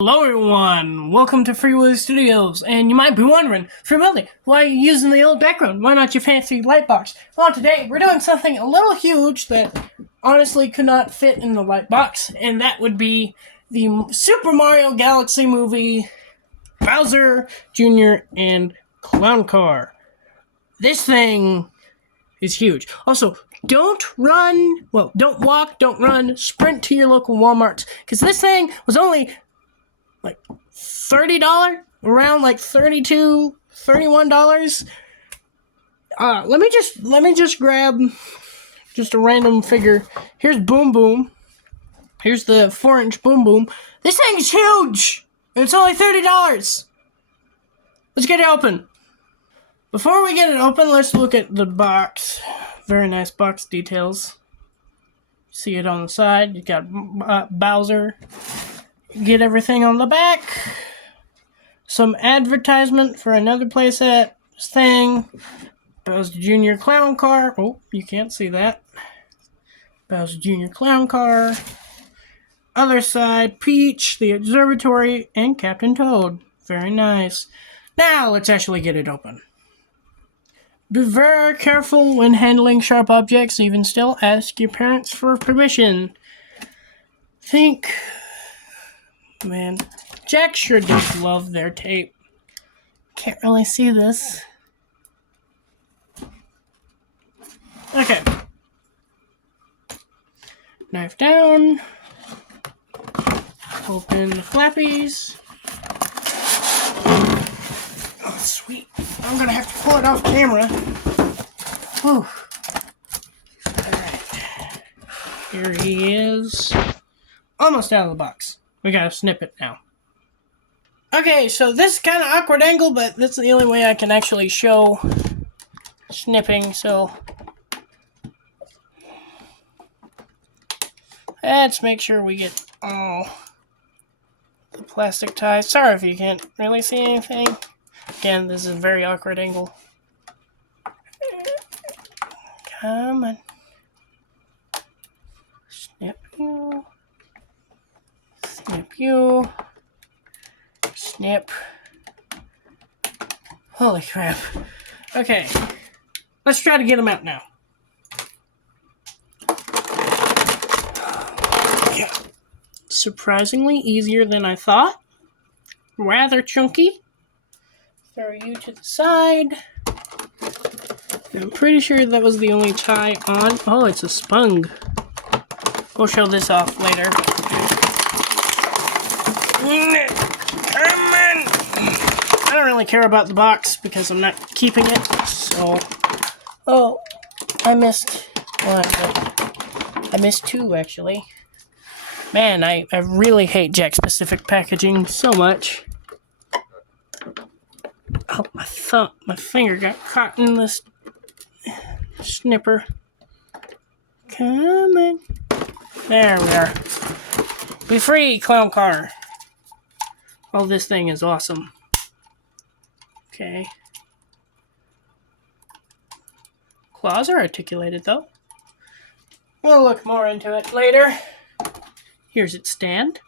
Hello everyone, welcome to Free Willy Studios, and you might be wondering, Free Willy, why are you using the old background? Why not your fancy light box? Well, today we're doing something a little huge that honestly could not fit in the light box, and that would be the Super Mario Galaxy movie, Bowser Jr. and Clown Car. This thing is huge. Also, don't walk, don't run, sprint to your local Walmart, because this thing was only like $30, around like $32, $31. Let me just grab just a random figure. Here's Boom Boom. Here's the 4-inch Boom Boom. This thing is huge, and it's only $30. Let's get it open. Before we get it open, let's look at the box. Very nice box details. See it on the side. You got Bowser. Get everything on the back. Some advertisement for another playset thing. Bowser Jr. Clown Car. Oh, you can't see that. Bowser Jr. Clown Car. Other side, Peach, the observatory, and Captain Toad. Very nice. Now, let's actually get it open. Be very careful when handling sharp objects. Even still, ask your parents for permission. Man, Jack sure does love their tape. Can't really see this. Okay. Knife down. Open the flappies. Oh, sweet. I'm gonna have to pull it off camera. Whew. Alright. Here he is. Almost out of the box. We gotta snip it now. Okay, so this is kind of awkward angle, but that's the only way I can actually show snipping, so let's make sure we get all the plastic ties. Sorry if you can't really see anything. Again, this is a very awkward angle. Come on. Snip you. Snip you. Snip. Holy crap. Okay. Let's try to get them out now. Yeah. Surprisingly easier than I thought. Rather chunky. Throw you to the side. I'm pretty sure that was the only tie on. Oh, it's a spung. We'll show this off later. I don't really care about the box because I'm not keeping it, so... Oh, I missed one. I missed two, actually. Man, I really hate Jack-specific packaging so much. Oh, my finger got caught in this snipper. Come on. There we are. Be free, Clown Car. Oh, this thing is awesome. Okay. Claws are articulated, though. We'll look more into it later. Here's its stand.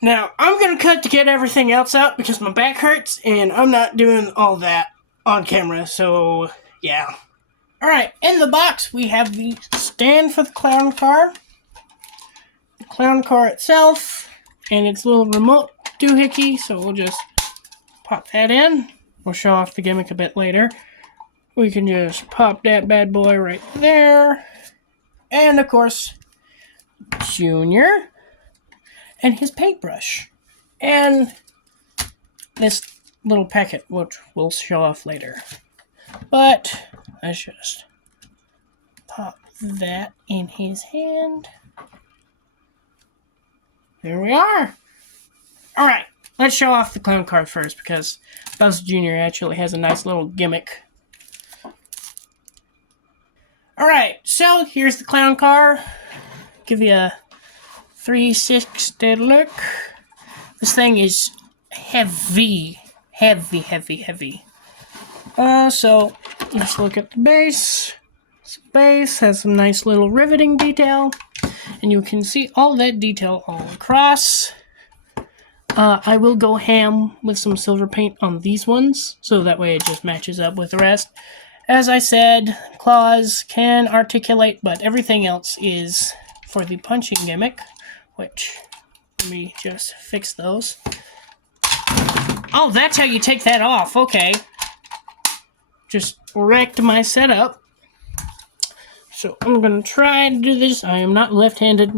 Now, I'm going to cut to get everything else out because my back hurts, and I'm not doing all that on camera, so yeah. Alright, in the box, we have the stand for the Clown Car. The Clown Car itself. And its little remote doohickey, so we'll just pop that in. We'll show off the gimmick a bit later. We can just pop that bad boy right there. And, of course, Junior and his paintbrush. And this little packet, which we'll show off later. But let's just pop that in his hand. There we are. Alright, let's show off the Clown Car first because Bowser Jr. actually has a nice little gimmick. Alright, so here's the Clown Car. Give you a 360 look. This thing is heavy. Heavy. So let's look at the base. The base has some nice little riveting detail. And you can see all that detail all across. I will go ham with some silver paint on these ones, so that way it just matches up with the rest. As I said, claws can articulate, but everything else is for the punching gimmick, which, let me just fix those. Oh, that's how you take that off, okay. Just wrecked my setup. So I'm going to try to do this. I am not left-handed.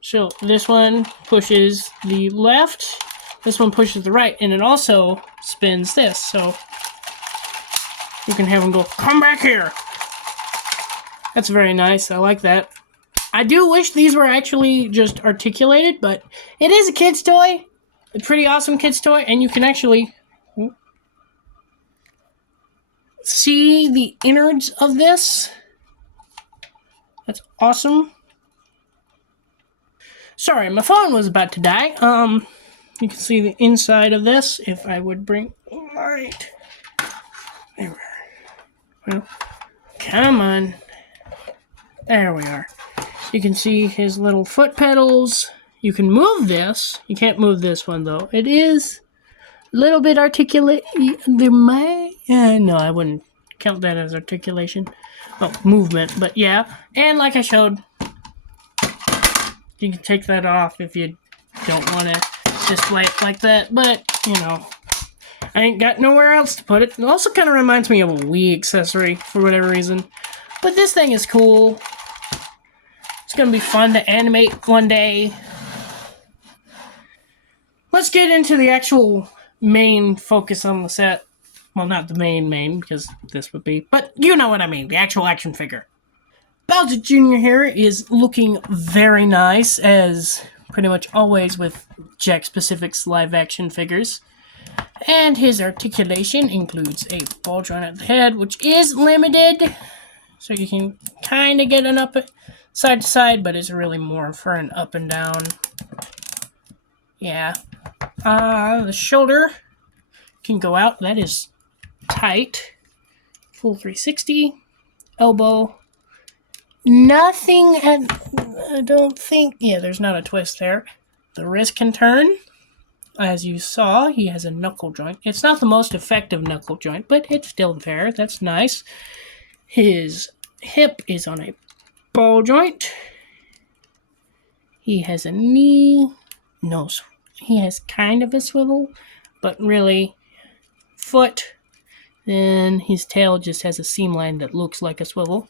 So this one pushes the left, this one pushes the right, and it also spins this, so you can have them go, come back here! That's very nice, I like that. I do wish these were actually just articulated, but it is a kid's toy, a pretty awesome kid's toy, and you can actually see the innards of this. That's awesome. Sorry, my phone was about to die. You can see the inside of this if I would bring light. There we are. Well, come on. There we are. You can see his little foot pedals. You can move this. You can't move this one though. It is a little bit articulate. No, I wouldn't count that as articulation. Oh, movement, but yeah. And like I showed, you can take that off if you don't want to display it like that, but, you know, I ain't got nowhere else to put it. It also kind of reminds me of a Wii accessory, for whatever reason. But this thing is cool. It's going to be fun to animate one day. Let's get into the actual main focus on the set. Well, not the main, because this would be, but you know what I mean, the actual action figure. Bowser Jr. here is looking very nice, as pretty much always with Jakks Pacific's live-action figures. And his articulation includes a ball joint at the head, which is limited, so you can kind of get an up side to side, but it's really more for an up and down. Yeah. The shoulder can go out. That is tight. Full 360. Elbow. Nothing, I don't think, yeah, there's not a twist there. The wrist can turn. As you saw, he has a knuckle joint. It's not the most effective knuckle joint, but it's still there. That's nice. His hip is on a ball joint. He has a knee. No, he has kind of a swivel, but really, foot. Then his tail just has a seam line that looks like a swivel.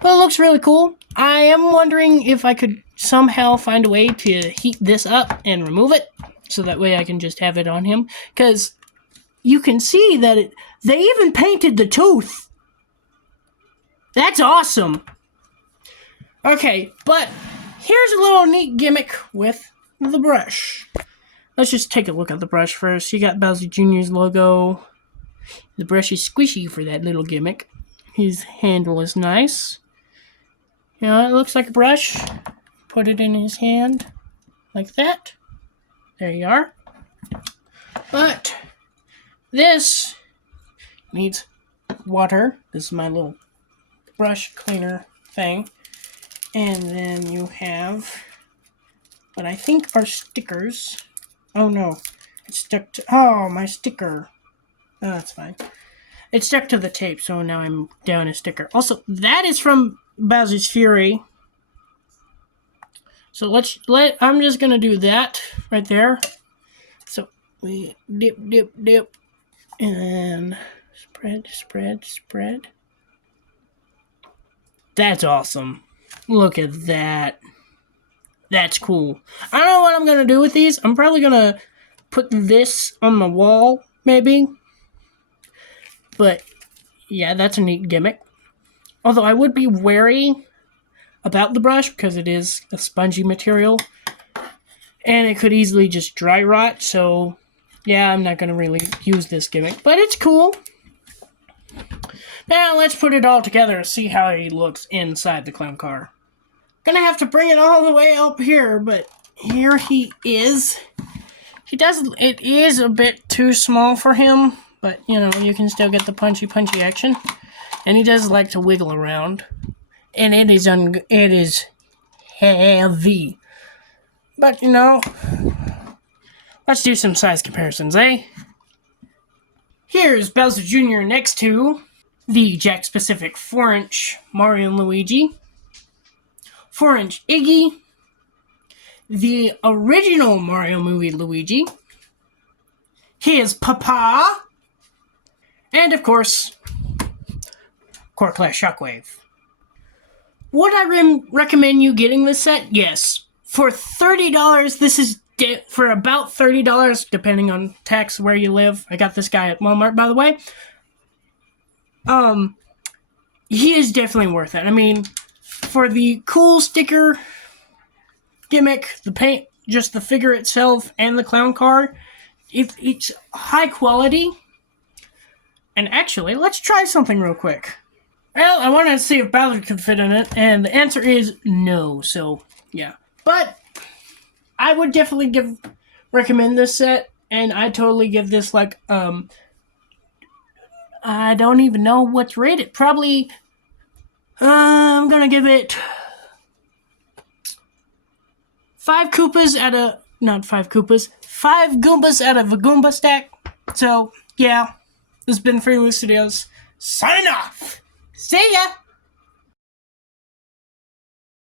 But it looks really cool. I am wondering if I could somehow find a way to heat this up and remove it, so that way I can just have it on him. Because you can see that they even painted the tooth. That's awesome. Okay, but here's a little neat gimmick with the brush. Let's just take a look at the brush first. You got Bowser Jr.'s logo. The brush is squishy for that little gimmick. His handle is nice. You know, it looks like a brush. Put it in his hand like that. There you are. But this needs water. This is my little brush cleaner thing. And then you have what I think are stickers. Oh no, it's stuck to, oh, my sticker. Oh, that's fine. It stuck to the tape, so now I'm down a sticker. Also, that is from Bowser's Fury. So I'm just gonna do that right there. So we dip, and spread. That's awesome. Look at that. That's cool. I don't know what I'm gonna do with these. I'm probably gonna put this on the wall, maybe. But, yeah, that's a neat gimmick. Although I would be wary about the brush because it is a spongy material. And it could easily just dry rot. So, yeah, I'm not going to really use this gimmick. But it's cool. Now, let's put it all together and see how he looks inside the clown car. Gonna have to bring it all the way up here. But here he is. It is a bit too small for him. But, you know, you can still get the punchy action. And he does like to wiggle around. And it is heavy. But, you know, Let's do some size comparisons, eh? Here's Bowser Jr. next to the Jakks Pacific 4-inch Mario and Luigi, 4-inch Iggy, the original Mario movie Luigi, his papa, and of course, Core Class Shockwave. Would I recommend you getting this set? Yes. For $30, this is for about $30, depending on tax where you live. I got this guy at Walmart, by the way. He is definitely worth it. I mean, for the cool sticker gimmick, the paint, just the figure itself, and the clown car, it's high quality. And actually, let's try something real quick. Well, I wanted to see if Bowser could fit in it, and the answer is no, so yeah. But I would definitely recommend this set, and I totally give this like, I don't even know what's rated. Probably, I'm gonna give it 5 Goombas out of a Goomba stack. So, yeah, this has been Free Studios. Sign off! See ya!